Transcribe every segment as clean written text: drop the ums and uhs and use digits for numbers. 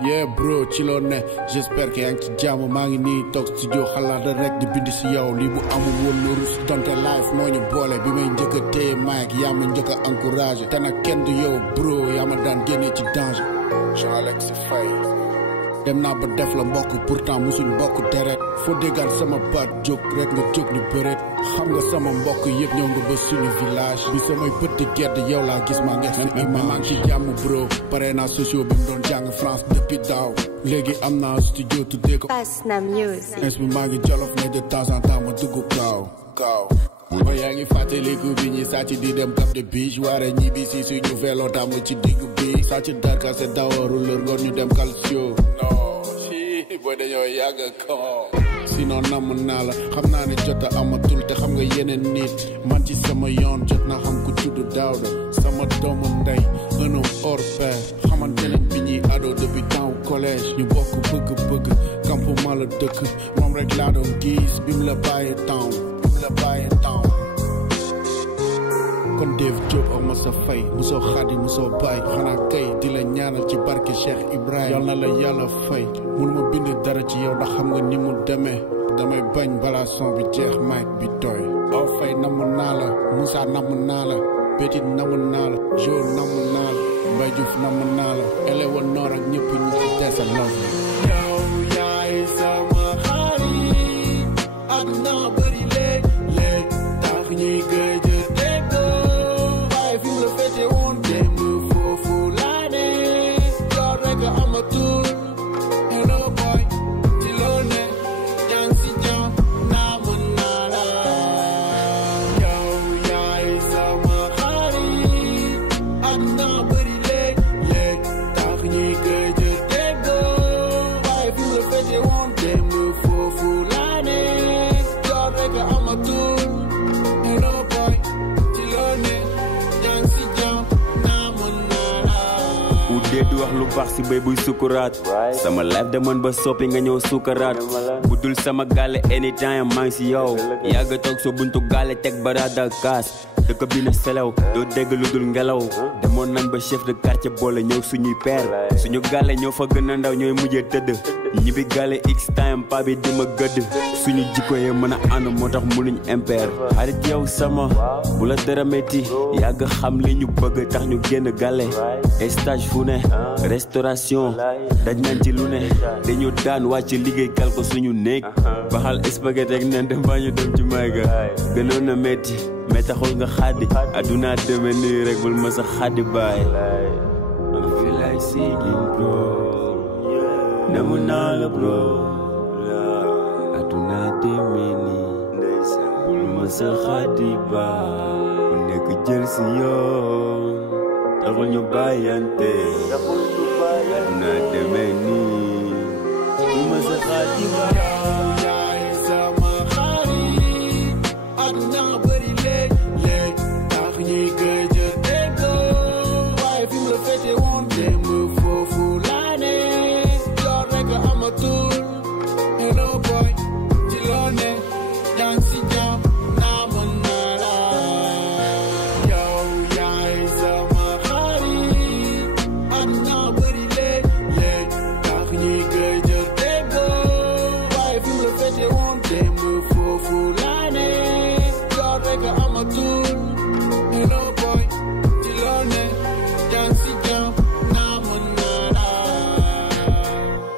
Yeah bro ci loo ne j'espère que yaa ngi ci jàmm maa ngi nii toog studio xalaat rek di bind si yow lii bu amul woon lu rus donte life moo ñu boole bi may njëkk a téye mic yaa ma njëkk a encouragé te nag kenn du yow bro yaa ma daan génnee ci danger Jean-Alex Faye dem naa ba def la mbokk pourtant musuñ bokk deret foo déggaan sama baat jóg rek nga jóg ni bëreet xam nga sama mbokk yëpp ñëw nga ba suñu village bi samay petit gerte yow laa gis maa ngi seen image maa ngi ci jàmm bro pare naa sociaux bi mu doon jàng France depuis daaw léegi am naa studio tuddee ko Fasna Music ins bi maa ngi jolof mais de temps en temps ma dugg kaaw ba yaa ngi fàttaliku bi ñi sàcc di dem Cap de Biche waare ñibbi si suñu vélo tàmm ci digg bi sàcc darka se dawaru lër ngoon ñu dem calcio non si booy dañoo yàgg ko sinon namm naa la xam naa ne jot a amatul te xam nga yeneen nit man ci sama yoon jot naa xam ku tudd Daouda sama doomu ndey un homme hors pair xamante ne bi ñuy ado depuis temps collège ñu bokk bëgg-bëgg campement la dëkk moom rek laa doon gis bi mu la bàyyee temps kon Dave Diop ak ma sa fay musoo xaadi musoo bàyyi xanaa kay di la ñaanal ci barke Cheikh Ibrahima yal na la yàlla fay mun ma bind dara ci yow ndax xam nga ni mu demee damay bañ balaa son bi jeex mic bi tooy aw fay namm naa la Moussa namm naa la Petit namm naa la Jo namm naa la Mbaye Diouf namm naa la Elewa Noor ak ñëpp ñu ci des a love yow yaay sama xarit àdduna bëri léeg tax ñuy gëj du wax lu baax si béy buy sukuraat sama life demoon ba soppi nga ñëw sukaraat bu dul sama gàlle anytime maa ngi si yow yàgg toog so buntu gàlle teg barada kaas dëkk bi na selew doo dégg lu dul ngelaw demoon nañ ba chef de quartier boole ñëw suñuy père suñu gàlle ñoo fa gën a ndaw ñooy mujjee tëdd ñibbi gàlle x time pa bi di ma gëdd suñu jikko yee mën a ànd moo tax mënuñ impair xarit yow sama bu la dara metti yàgg xam li ñu bëgg tax ñu génn gàlle stage fu ne restauration daj nañ ci lu ne dañu daan wàcc liggéey kal ko suñu néeg baxal spaghetti ak nen dem baa ñu dem ci mayga gënoon na metti mais taxul nga xaddi aduna deme nii rek bul ma sa xaddi baay I feel like singing bro namu naa la bro aduna deme nii bul ma sa xaddi baay bu nekk jël si yoon taxul ñu bàyyante aduna deme nii bul ma sa xaddi baay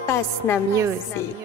Fasna Music